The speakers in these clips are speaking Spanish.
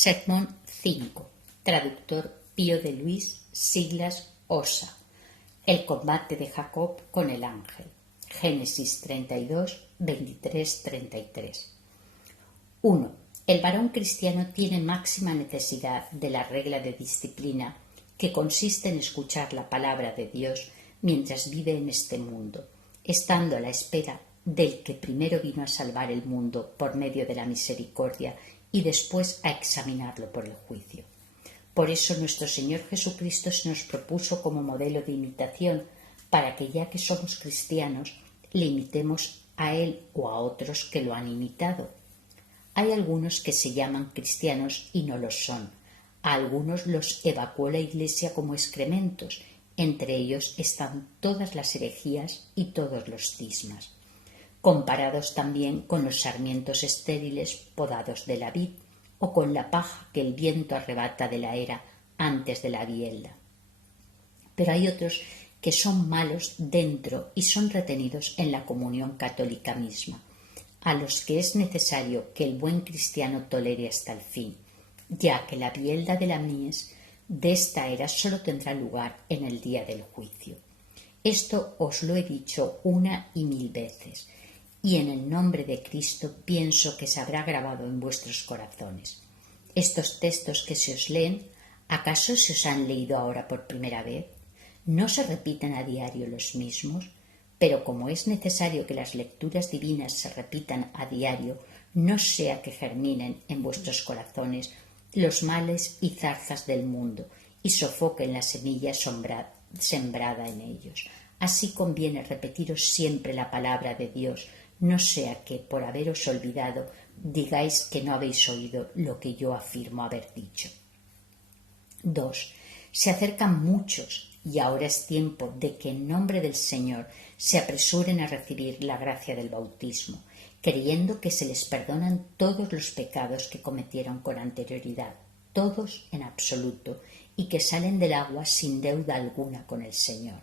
Sermón 5. Traductor Pío de Luis, siglas OSA. El combate de Jacob con el ángel. Génesis 32, 23, 33. 1. El varón cristiano tiene máxima necesidad de la regla de disciplina que consiste en escuchar la palabra de Dios mientras vive en este mundo, estando a la espera del que primero vino a salvar el mundo por medio de la misericordia y después a examinarlo por el juicio. Por eso nuestro Señor Jesucristo se nos propuso como modelo de imitación para que, ya que somos cristianos, le imitemos a Él o a otros que lo han imitado. Hay algunos que se llaman cristianos y no lo son. A algunos los evacuó la Iglesia como excrementos. Entre ellos están todas las herejías y todos los cismas, comparados también con los sarmientos estériles podados de la vid o con la paja que el viento arrebata de la era antes de la bielda. Pero hay otros que son malos dentro y son retenidos en la comunión católica misma, a los que es necesario que el buen cristiano tolere hasta el fin, ya que la bielda de la mies de esta era solo tendrá lugar en el día del juicio. Esto os lo he dicho 1 y 1000 veces, y en el nombre de Cristo pienso que se habrá grabado en vuestros corazones. Estos textos que se os leen, ¿acaso se os han leído ahora por primera vez? ¿No se repiten a diario los mismos? Pero como es necesario que las lecturas divinas se repitan a diario, no sea que germinen en vuestros corazones los males y zarzas del mundo y sofoquen la semilla sembrada en ellos. Así conviene repetiros siempre la palabra de Dios, no sea que, por haberos olvidado, digáis que no habéis oído lo que yo afirmo haber dicho. 2. Se acercan muchos, y ahora es tiempo de que en nombre del Señor se apresuren a recibir la gracia del bautismo, creyendo que se les perdonan todos los pecados que cometieron con anterioridad, todos en absoluto, y que salen del agua sin deuda alguna con el Señor.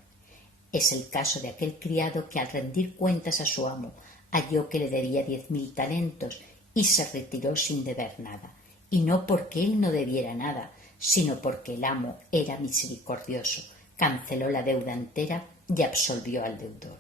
Es el caso de aquel criado que, al rendir cuentas a su amo, halló que le debía 10,000 talentos y se retiró sin deber nada, y no porque él no debiera nada, sino porque el amo era misericordioso, canceló la deuda entera y absolvió al deudor.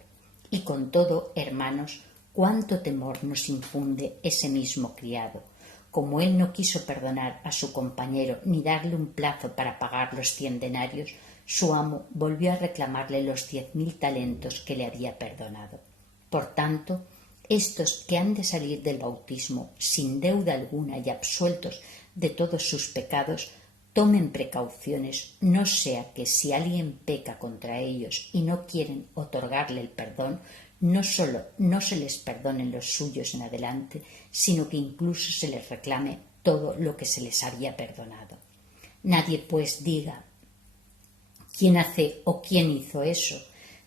Y con todo, hermanos, cuánto temor nos infunde ese mismo criado. Como él no quiso perdonar a su compañero ni darle un plazo para pagar los 100 denarios, su amo volvió a reclamarle los 10,000 talentos que le había perdonado. Por tanto, estos que han de salir del bautismo sin deuda alguna y absueltos de todos sus pecados, tomen precauciones, no sea que si alguien peca contra ellos y no quieren otorgarle el perdón, no solo no se les perdonen los suyos en adelante, sino que incluso se les reclame todo lo que se les había perdonado. Nadie pues diga ¿quién hace o quién hizo eso?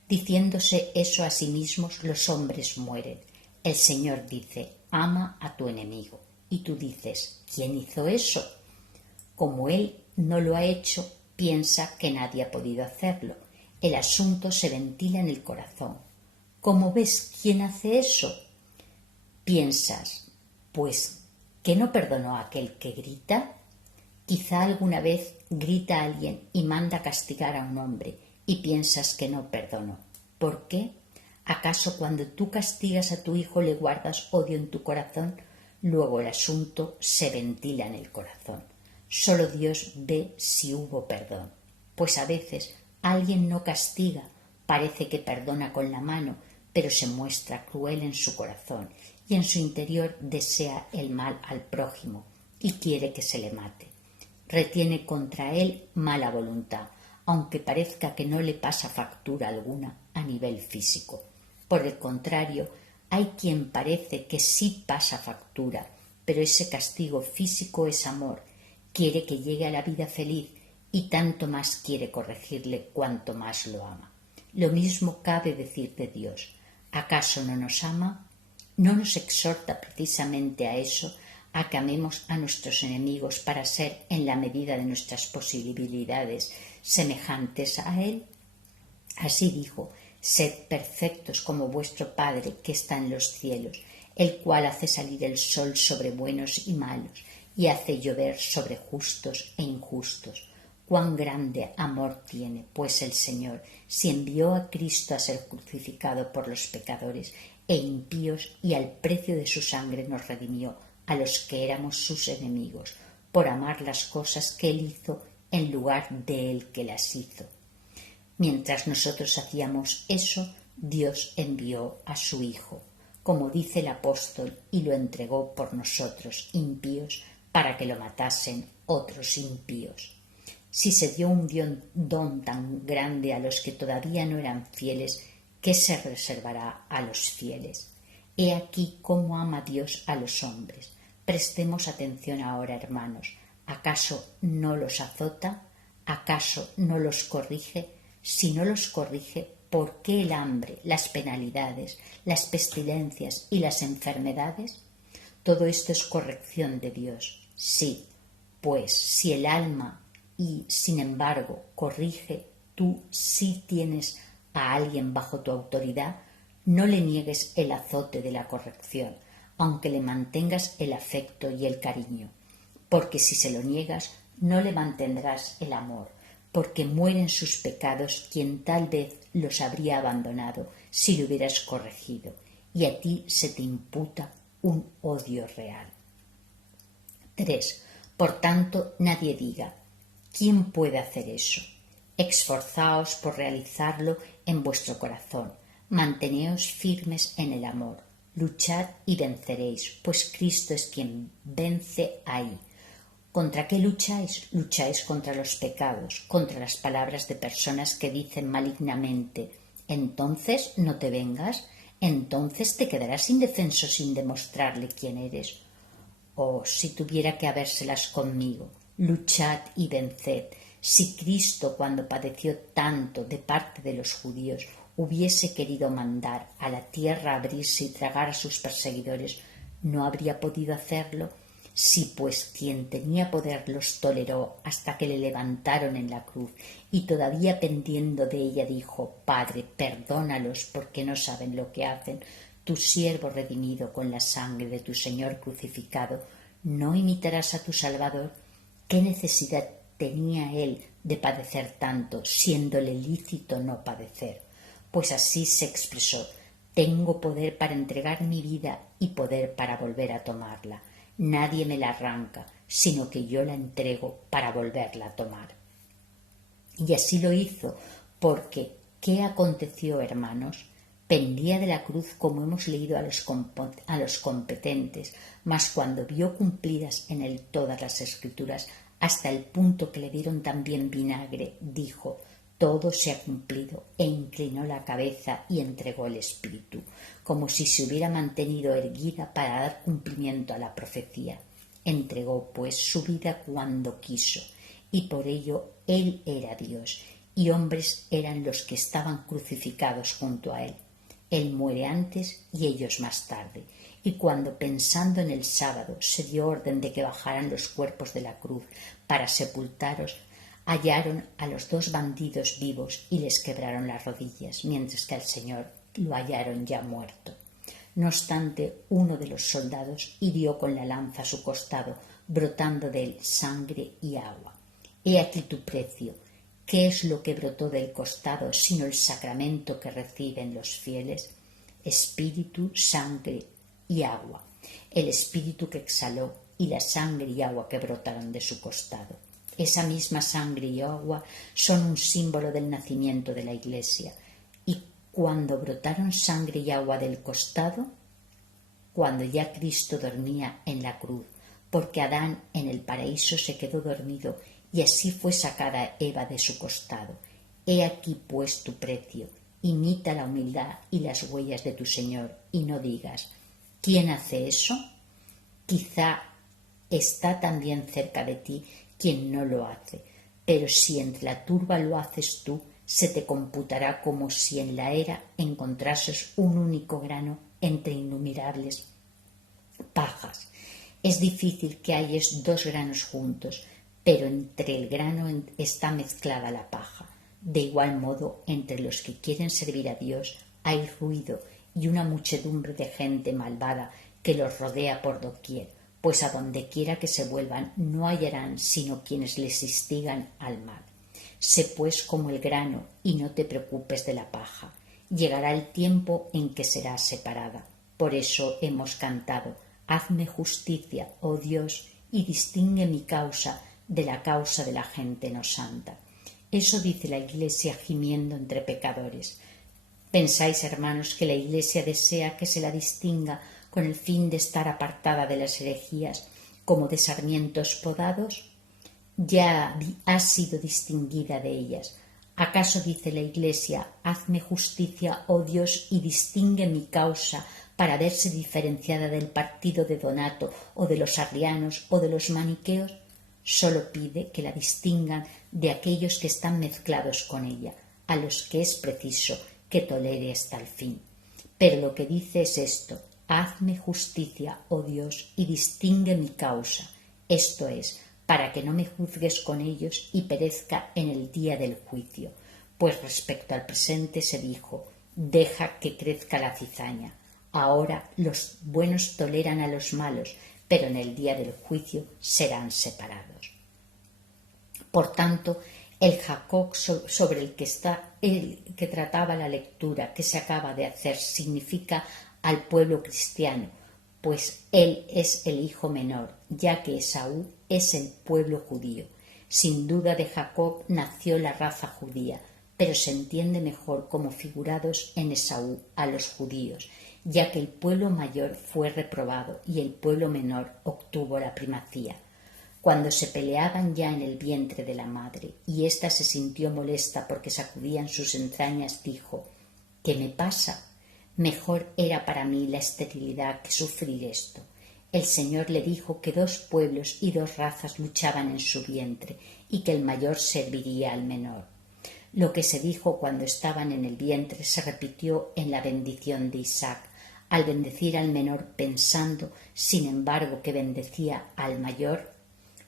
Diciéndose eso a sí mismos, los hombres mueren. El Señor dice, ama a tu enemigo. Y tú dices, ¿quién hizo eso? Como él no lo ha hecho, piensa que nadie ha podido hacerlo. El asunto se ventila en el corazón. ¿Cómo ves quién hace eso? Piensas, pues, ¿que no perdonó a aquel que grita? Quizá alguna vez grita alguien y manda castigar a un hombre y piensas que no perdonó. ¿Por qué? ¿Acaso cuando tú castigas a tu hijo le guardas odio en tu corazón? Luego el asunto se ventila en el corazón. Solo Dios ve si hubo perdón. Pues a veces alguien no castiga, parece que perdona con la mano, pero se muestra cruel en su corazón y en su interior desea el mal al prójimo y quiere que se le mate. Retiene contra él mala voluntad, aunque parezca que no le pasa factura alguna a nivel físico. Por el contrario, hay quien parece que sí pasa factura, pero ese castigo físico es amor, quiere que llegue a la vida feliz y tanto más quiere corregirle cuanto más lo ama. Lo mismo cabe decir de Dios. ¿Acaso no nos ama? ¿No nos exhorta precisamente a eso, a que amemos a nuestros enemigos para ser, en la medida de nuestras posibilidades, semejantes a Él? Así dijo, sed perfectos como vuestro Padre que está en los cielos, el cual hace salir el sol sobre buenos y malos, y hace llover sobre justos e injustos. Cuán grande amor tiene, pues, el Señor, si envió a Cristo a ser crucificado por los pecadores e impíos, y al precio de su sangre nos redimió, a los que éramos sus enemigos, por amar las cosas que Él hizo en lugar de Él que las hizo. Mientras nosotros hacíamos eso, Dios envió a su Hijo, como dice el apóstol, y lo entregó por nosotros, impíos, para que lo matasen otros impíos. Si se dio un don tan grande a los que todavía no eran fieles, ¿qué se reservará a los fieles? He aquí cómo ama Dios a los hombres. Prestemos atención ahora, hermanos. ¿Acaso no los azota? ¿Acaso no los corrige? Si no los corrige, ¿por qué el hambre, las penalidades, las pestilencias y las enfermedades? Todo esto es corrección de Dios. Sí, pues si el alma y, sin embargo, corrige, tú sí tienes a alguien bajo tu autoridad, no le niegues el azote de la corrección, aunque le mantengas el afecto y el cariño, porque si se lo niegas, no le mantendrás el amor, porque mueren sus pecados quien tal vez los habría abandonado si lo hubieras corregido, y a ti se te imputa un odio real. 3. Por tanto, nadie diga, ¿quién puede hacer eso? Esforzaos por realizarlo en vuestro corazón, manteneos firmes en el amor, luchad y venceréis, pues Cristo es quien vence ahí. ¿Contra qué lucháis? Lucháis contra los pecados, contra las palabras de personas que dicen malignamente, entonces no te vengas, entonces te quedarás indefenso sin demostrarle quién eres. Oh, si tuviera que habérselas conmigo, luchad y venced. Si Cristo, cuando padeció tanto de parte de los judíos, hubiese querido mandar a la tierra abrirse y tragar a sus perseguidores, ¿no habría podido hacerlo? Si pues quien tenía poder los toleró hasta que le levantaron en la cruz, y todavía pendiendo de ella dijo, Padre, perdónalos porque no saben lo que hacen, tu siervo redimido con la sangre de tu Señor crucificado, ¿no imitarás a tu Salvador? ¿Qué necesidad tenía él de padecer tanto, siéndole lícito no padecer? Pues así se expresó, tengo poder para entregar mi vida y poder para volver a tomarla. Nadie me la arranca, sino que yo la entrego para volverla a tomar. Y así lo hizo, porque ¿qué aconteció, hermanos? Pendía de la cruz, como hemos leído a los competentes, mas cuando vio cumplidas en él todas las escrituras, hasta el punto que le dieron también vinagre, dijo, todo se ha cumplido, e inclinó la cabeza y entregó el espíritu, como si se hubiera mantenido erguida para dar cumplimiento a la profecía. Entregó, pues, su vida cuando quiso, y por ello él era Dios, y hombres eran los que estaban crucificados junto a él. Él muere antes y ellos más tarde, y cuando, pensando en el sábado, se dio orden de que bajaran los cuerpos de la cruz para sepultaros, hallaron a los dos bandidos vivos y les quebraron las rodillas, mientras que al Señor lo hallaron ya muerto. No obstante, uno de los soldados hirió con la lanza su costado, brotando de él sangre y agua. He aquí tu precio. ¿Qué es lo que brotó del costado sino el sacramento que reciben los fieles? Espíritu, sangre y agua. El espíritu que exhaló y la sangre y agua que brotaron de su costado. Esa misma sangre y agua son un símbolo del nacimiento de la Iglesia. Y cuando brotaron sangre y agua del costado, cuando ya Cristo dormía en la cruz, porque Adán en el paraíso se quedó dormido y así fue sacada Eva de su costado. He aquí pues tu precio, imita la humildad y las huellas de tu Señor, y no digas, ¿quién hace eso? Quizá está también cerca de ti quien no lo hace, pero si entre la turba lo haces tú, se te computará como si en la era encontrases un único grano entre innumerables pajas. Es difícil que halles dos granos juntos, pero entre el grano está mezclada la paja. De igual modo, entre los que quieren servir a Dios hay ruido y una muchedumbre de gente malvada que los rodea por doquier. pues a donde quiera que se vuelvan no hallarán sino quienes les instigan al mal. Sé pues como el grano y no te preocupes de la paja. Llegará el tiempo en que será separada. Por eso hemos cantado: hazme justicia, oh Dios, y distingue mi causa de la causa de la gente no santa. Eso dice la Iglesia gimiendo entre pecadores. ¿Pensáis, hermanos, que la Iglesia desea que se la distinga con el fin de estar apartada de las herejías como de sarmientos podados? Ya ha sido distinguida de ellas. ¿Acaso dice la Iglesia: hazme justicia, oh Dios, y distingue mi causa para verse diferenciada del partido de Donato o de los arrianos o de los maniqueos? Solo pide que la distingan de aquellos que están mezclados con ella, a los que es preciso que tolere hasta el fin. Pero lo que dice es esto: hazme justicia, oh Dios, y distingue mi causa, esto es, para que no me juzgues con ellos y perezca en el día del juicio. Pues respecto al presente se dijo: deja que crezca la cizaña. Ahora los buenos toleran a los malos, pero en el día del juicio serán separados. Por tanto, el Jacob sobre el que trataba la lectura que se acaba de hacer significa al pueblo cristiano, pues él es el hijo menor, ya que Esaú es el pueblo judío. Sin duda de Jacob nació la raza judía, pero se entiende mejor como figurados en Esaú a los judíos, ya que el pueblo mayor fue reprobado y el pueblo menor obtuvo la primacía. Cuando se peleaban ya en el vientre de la madre y ésta se sintió molesta porque sacudían sus entrañas, dijo: ¿qué me pasa? Mejor era para mí la esterilidad que sufrir esto. El Señor le dijo que 2 pueblos y 2 razas luchaban en su vientre y que el mayor serviría al menor. Lo que se dijo cuando estaban en el vientre se repitió en la bendición de Isaac, al bendecir al menor pensando, sin embargo, que bendecía al mayor.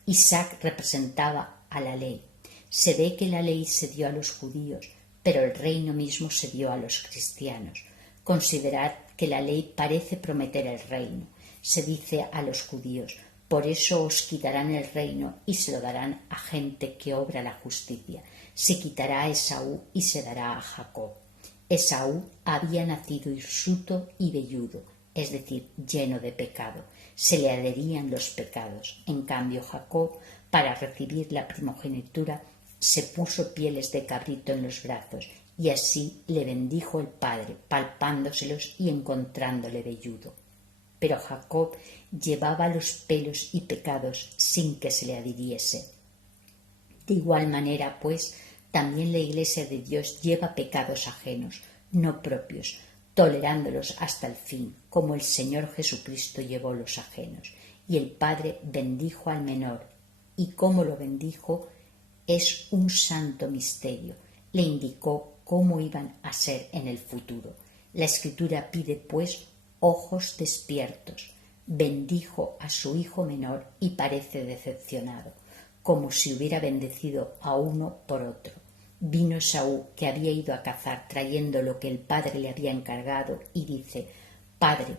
Isaac representaba a la ley. Se ve que la ley se dio a los judíos, pero el reino mismo se dio a los cristianos. Considerad que la ley parece prometer el reino. Se dice a los judíos: por eso os quitarán el reino y se lo darán a gente que obra la justicia. Se quitará a Esaú y se dará a Jacob. Esaú había nacido hirsuto y velludo, es decir, lleno de pecado. Se le adherían los pecados. En cambio, Jacob, para recibir la primogenitura, se puso pieles de cabrito en los brazos, y así le bendijo el padre, palpándoselos y encontrándole velludo. Pero Jacob llevaba los pelos y pecados sin que se le adhiriese. De igual manera, pues, también la Iglesia de Dios lleva pecados ajenos, no propios, tolerándolos hasta el fin, como el Señor Jesucristo llevó los ajenos. Y el Padre bendijo al menor, y cómo lo bendijo es un santo misterio. Le indicó cómo iban a ser en el futuro. La Escritura pide, pues, ojos despiertos. Bendijo a su hijo menor y parece decepcionado, como si hubiera bendecido a uno por otro. Vino Esaú, que había ido a cazar trayendo lo que el padre le había encargado, y dice: Padre,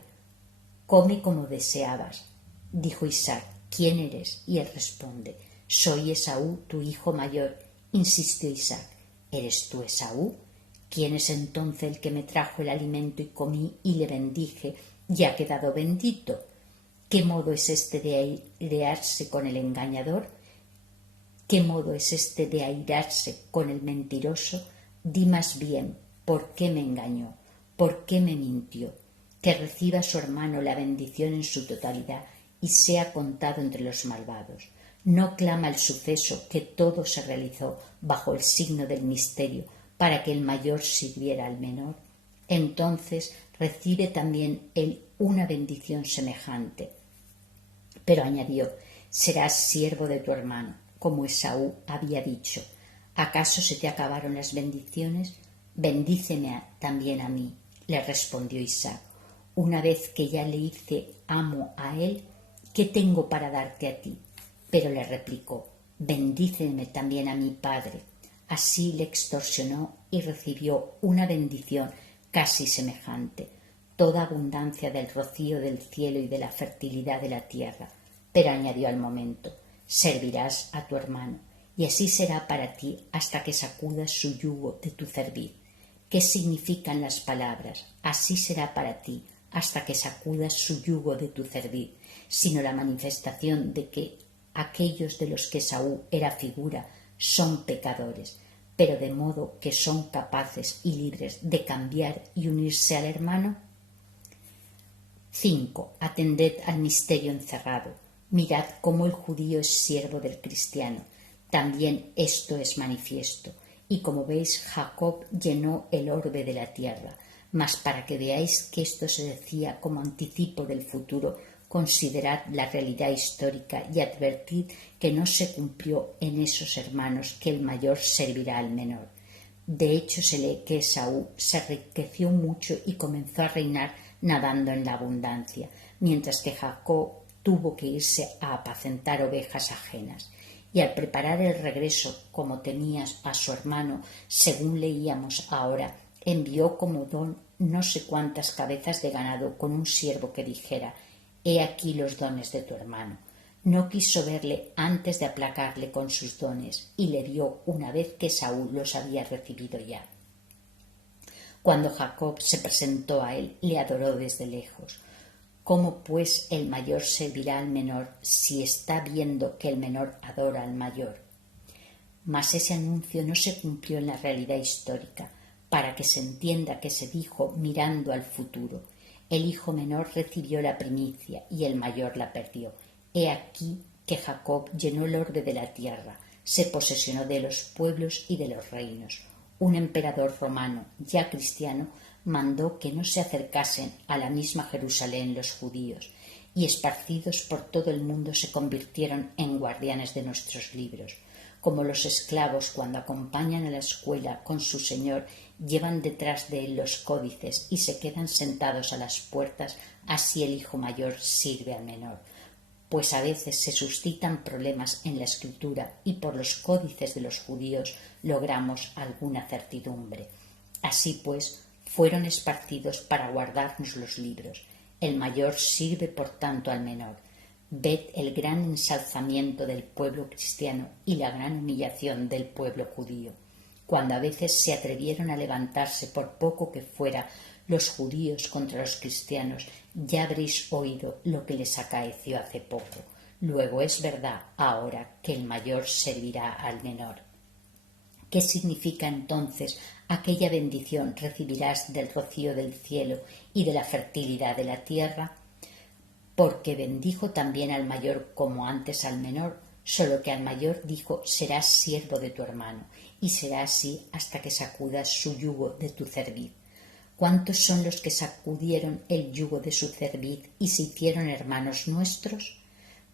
come como deseabas. Dijo Isaac: ¿quién eres? Y él responde: soy Esaú, tu hijo mayor. Insistió Isaac: ¿eres tú Esaú? ¿Quién es entonces el que me trajo el alimento y comí y le bendije y ha quedado bendito? ¿Qué modo es este de airearse con el engañador? ¿Qué modo es este de airarse con el mentiroso? Di más bien, ¿por qué me engañó? ¿Por qué me mintió? Que reciba su hermano la bendición en su totalidad y sea contado entre los malvados. ¿No clama el suceso que todo se realizó bajo el signo del misterio para que el mayor sirviera al menor? Entonces recibe también él una bendición semejante. Pero añadió: serás siervo de tu hermano, como Esaú había dicho. ¿Acaso se te acabaron las bendiciones? Bendíceme también a mí, le respondió Isaac. Una vez que ya le hice amo a él, ¿qué tengo para darte a ti? Pero le replicó: bendíceme también a mi padre. Así le extorsionó y recibió una bendición casi semejante, toda abundancia del rocío del cielo y de la fertilidad de la tierra, Pero añadió al momento: servirás a tu hermano, y así será para ti hasta que sacudas su yugo de tu cerviz. ¿Qué significan las palabras así será para ti hasta que sacudas su yugo de tu cerviz? Sino la manifestación de que aquellos de los que Esaú era figura son pecadores, pero de modo que son capaces y libres de cambiar y unirse al hermano. 5. Atended al misterio encerrado. Mirad cómo el judío es siervo del cristiano. También esto es manifiesto. Y como veis, Jacob llenó el orbe de la tierra. Mas para que veáis que esto se decía como anticipo del futuro, considerad la realidad histórica y advertid que no se cumplió en esos hermanos que el mayor servirá al menor. De hecho, se lee que Esaú se enriqueció mucho y comenzó a reinar nadando en la abundancia, mientras que Jacob tuvo que irse a apacentar ovejas ajenas. Y al preparar el regreso, como temía a su hermano, según leíamos ahora, envió como don no sé cuántas cabezas de ganado con un siervo que dijera: «He aquí los dones de tu hermano». No quiso verle antes de aplacarle con sus dones, y le vio una vez que Saúl los había recibido ya. Cuando Jacob se presentó a él, le adoró desde lejos. ¿Cómo pues el mayor servirá al menor si está viendo que el menor adora al mayor? Mas ese anuncio no se cumplió en la realidad histórica, para que se entienda que se dijo mirando al futuro. El hijo menor recibió la primicia y el mayor la perdió. He aquí que Jacob llenó el orbe de la tierra, se posesionó de los pueblos y de los reinos. Un emperador romano, ya cristiano, mandó que no se acercasen a la misma Jerusalén los judíos, y esparcidos por todo el mundo se convirtieron en guardianes de nuestros libros. Como los esclavos, cuando acompañan a la escuela con su señor, llevan detrás de él los códices y se quedan sentados a las puertas, así el hijo mayor sirve al menor. Pues a veces se suscitan problemas en la escritura y por los códices de los judíos logramos alguna certidumbre. Así pues, fueron esparcidos para guardarnos los libros. El mayor sirve por tanto al menor. Ved el gran ensalzamiento del pueblo cristiano y la gran humillación del pueblo judío. Cuando a veces se atrevieron a levantarse, por poco que fuera, los judíos contra los cristianos, ya habréis oído lo que les acaeció hace poco. Luego es verdad ahora que el mayor servirá al menor. ¿Qué significa entonces aquella bendición? Recibirás del rocío del cielo y de la fertilidad de la tierra. Porque bendijo también al mayor como antes al menor, solo que al mayor dijo: serás siervo de tu hermano, y será así hasta que sacudas su yugo de tu cerviz. ¿Cuántos son los que sacudieron el yugo de su cerviz y se hicieron hermanos nuestros?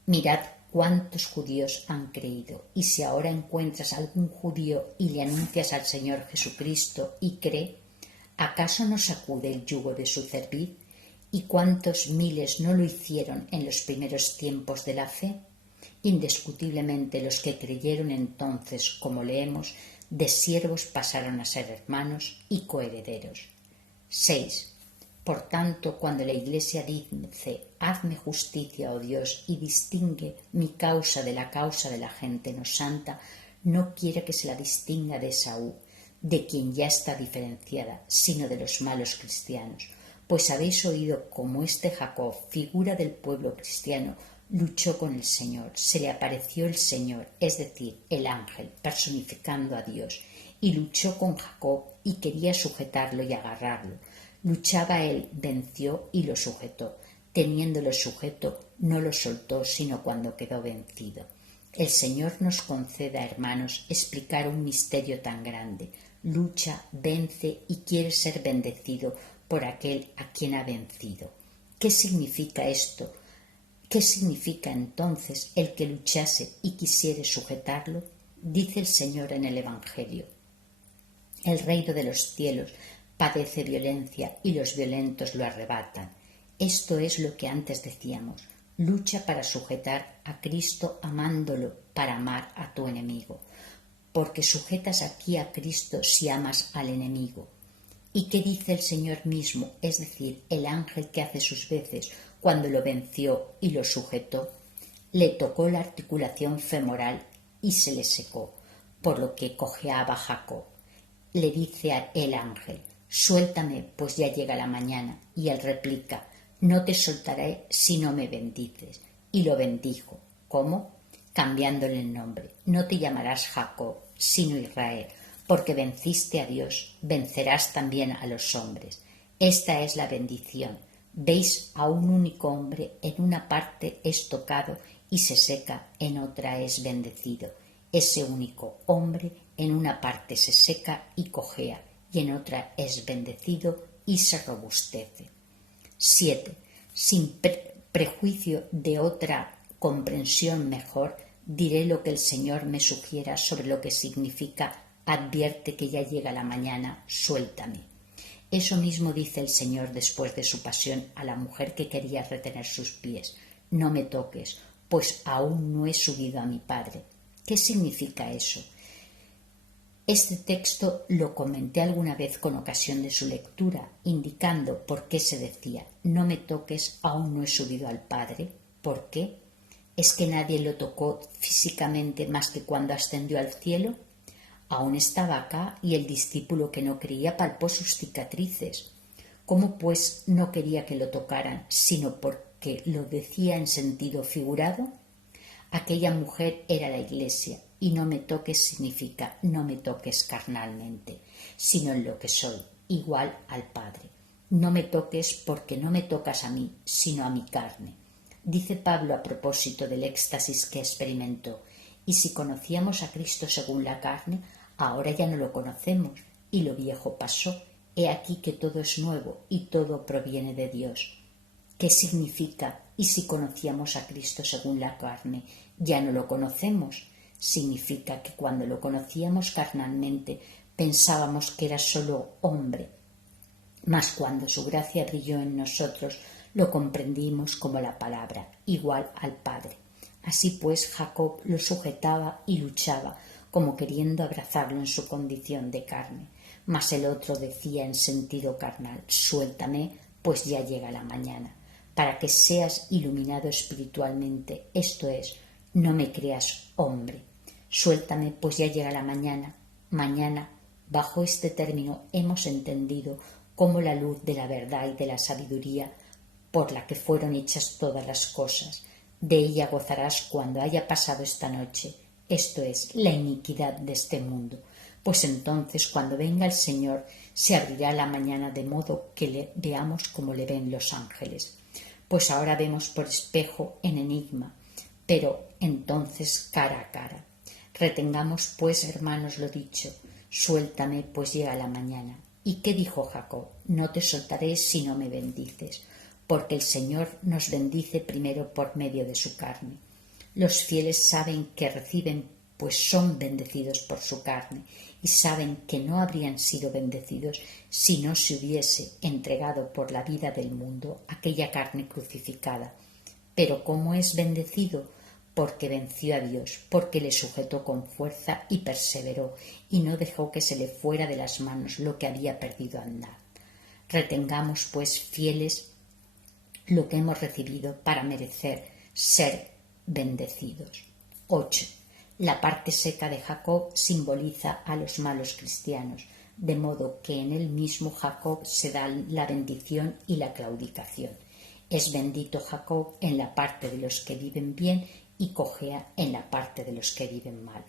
Mirad cuántos judíos han creído, y si ahora encuentras algún judío y le anuncias al Señor Jesucristo y cree, ¿acaso no sacude el yugo de su cerviz? ¿Y cuántos miles no lo hicieron en los primeros tiempos de la fe? Indiscutiblemente los que creyeron entonces, como leemos, de siervos pasaron a ser hermanos y coherederos. 6. Por tanto, cuando la Iglesia dice: hazme justicia, oh Dios, y distingue mi causa de la causa de la gente no santa, no quiere que se la distinga de Esaú, de quien ya está diferenciada, sino de los malos cristianos. Pues habéis oído cómo este Jacob, figura del pueblo cristiano, luchó con el Señor, se le apareció el Señor, es decir, el ángel, personificando a Dios, y luchó con Jacob y quería sujetarlo y agarrarlo. Luchaba él, venció y lo sujetó. Teniéndolo sujeto, no lo soltó sino cuando quedó vencido. El Señor nos conceda, hermanos, explicar un misterio tan grande. Lucha, vence y quiere ser bendecido por aquel a quien ha vencido. ¿Qué significa esto? ¿Qué significa entonces el que luchase y quisiere sujetarlo? Dice el Señor en el Evangelio: el reino de los cielos padece violencia y los violentos lo arrebatan. Esto es lo que antes decíamos: lucha para sujetar a Cristo amándolo para amar a tu enemigo. Porque sujetas aquí a Cristo si amas al enemigo. ¿Y qué dice el Señor mismo, es decir, el ángel que hace sus veces, cuando lo venció y lo sujetó? Le tocó la articulación femoral y se le secó, por lo que cojeaba Jacob. Le dice el ángel: suéltame, pues ya llega la mañana. Y él replica: no te soltaré si no me bendices. Y lo bendijo. ¿Cómo? Cambiándole el nombre. No te llamarás Jacob, sino Israel, porque venciste a Dios, vencerás también a los hombres. Esta es la bendición. Veis a un único hombre, en una parte es tocado y se seca, en otra es bendecido. Ese único hombre en una parte se seca y cojea, y en otra es bendecido y se robustece. 7. Sin prejuicio de otra comprensión mejor, diré lo que el Señor me sugiera sobre lo que significa: advierte que ya llega la mañana, suéltame. Eso mismo dice el Señor después de su pasión a la mujer que quería retener sus pies: no me toques, pues aún no he subido a mi Padre. ¿Qué significa eso? Este texto lo comenté alguna vez con ocasión de su lectura, indicando por qué se decía: no me toques, aún no he subido al Padre. ¿Por qué? ¿Es que nadie lo tocó físicamente más que cuando ascendió al cielo? Aún estaba acá y el discípulo que no creía palpó sus cicatrices. ¿Cómo pues no quería que lo tocaran, sino porque lo decía en sentido figurado? Aquella mujer era la Iglesia, y no me toques significa no me toques carnalmente, sino en lo que soy, igual al Padre. No me toques porque no me tocas a mí, sino a mi carne. Dice Pablo a propósito del éxtasis que experimentó: y si conocíamos a Cristo según la carne, ahora ya no lo conocemos, y lo viejo pasó. He aquí que todo es nuevo, y todo proviene de Dios. ¿Qué significa? Y si conocíamos a Cristo según la carne, ya no lo conocemos. Significa que cuando lo conocíamos carnalmente pensábamos que era solo hombre, mas cuando su gracia brilló en nosotros lo comprendimos como la palabra, igual al Padre. Así pues, Jacob lo sujetaba y luchaba, como queriendo abrazarlo en su condición de carne. Mas el otro decía en sentido carnal: suéltame, pues ya llega la mañana, para que seas iluminado espiritualmente, esto es, no me creas hombre. Suéltame, pues ya llega la mañana. Mañana, bajo este término, hemos entendido cómo la luz de la verdad y de la sabiduría por la que fueron hechas todas las cosas. De ella gozarás cuando haya pasado esta noche, esto es, la iniquidad de este mundo. Pues entonces, cuando venga el Señor, se abrirá la mañana de modo que le veamos como le ven los ángeles. Pues ahora vemos por espejo en enigma, pero entonces cara a cara. Retengamos pues, hermanos, lo dicho: suéltame, pues llega la mañana. ¿Y qué dijo Jacob? No te soltaré si no me bendices, porque el Señor nos bendice primero por medio de su carne. Los fieles saben que reciben, pues son bendecidos por su carne, y saben que no habrían sido bendecidos si no se hubiese entregado por la vida del mundo aquella carne crucificada. Pero ¿cómo es bendecido? Porque venció a Dios, porque le sujetó con fuerza y perseveró, y no dejó que se le fuera de las manos lo que había perdido al andar. Retengamos, pues, fieles lo que hemos recibido para merecer ser bendecidos. 8. La parte seca de Jacob simboliza a los malos cristianos, de modo que en él mismo Jacob se da la bendición y la claudicación. Es bendito Jacob en la parte de los que viven bien y cojea en la parte de los que viven mal.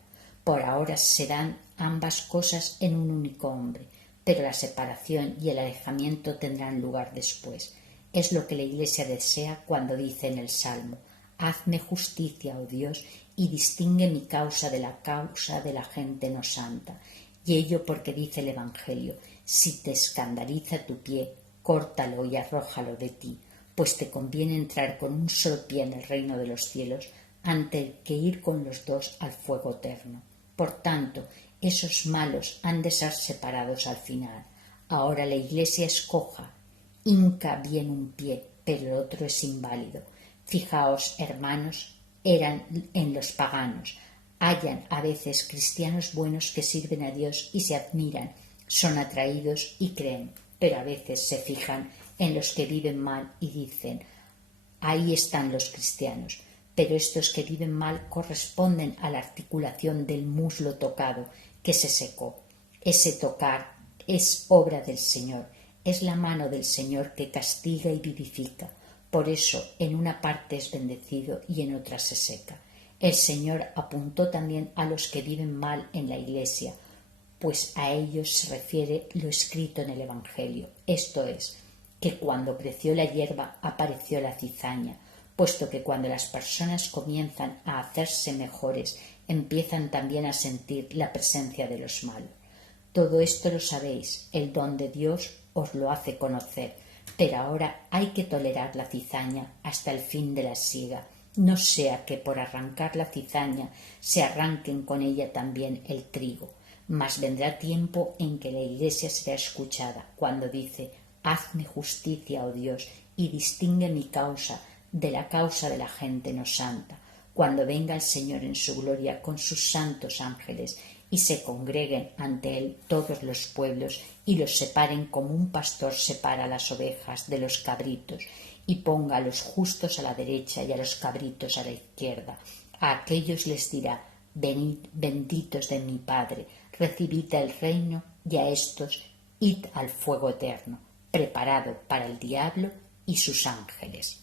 Por ahora se dan ambas cosas en un único hombre, pero la separación y el alejamiento tendrán lugar después. Es lo que la Iglesia desea cuando dice en el Salmo: hazme justicia, oh Dios, y distingue mi causa de la causa de la gente no santa. Y ello porque dice el Evangelio: si te escandaliza tu pie, córtalo y arrójalo de ti, pues te conviene entrar con un solo pie en el reino de los cielos antes que ir con los dos al fuego eterno. Por tanto, esos malos han de ser separados al final. Ahora la Iglesia es coja, hinca bien un pie, pero el otro es inválido. Fijaos, hermanos, eran en los paganos. Hallan a veces cristianos buenos que sirven a Dios y se admiran, son atraídos y creen, pero a veces se fijan en los que viven mal y dicen: ahí están los cristianos. pero estos que viven mal corresponden a la articulación del muslo tocado que se secó. Ese tocar es obra del Señor, es la mano del Señor que castiga y vivifica. Por eso en una parte es bendecido y en otra se seca. El Señor apuntó también a los que viven mal en la Iglesia, pues a ellos se refiere lo escrito en el Evangelio, esto es, que cuando creció la hierba apareció la cizaña, puesto que cuando las personas comienzan a hacerse mejores, empiezan también a sentir la presencia de los malos. Todo esto lo sabéis, el don de Dios os lo hace conocer, pero ahora hay que tolerar la cizaña hasta el fin de la siega, no sea que por arrancar la cizaña se arranquen con ella también el trigo. Mas vendrá tiempo en que la Iglesia será escuchada, cuando dice: hazme justicia, oh Dios, y distingue mi causa de la causa de la gente no santa, cuando venga el Señor en su gloria con sus santos ángeles, y se congreguen ante él todos los pueblos, y los separen como un pastor separa las ovejas de los cabritos, y ponga a los justos a la derecha y a los cabritos a la izquierda. A aquellos les dirá: venid, benditos de mi Padre, recibid el reino, y a estos id al fuego eterno, preparado para el diablo y sus ángeles.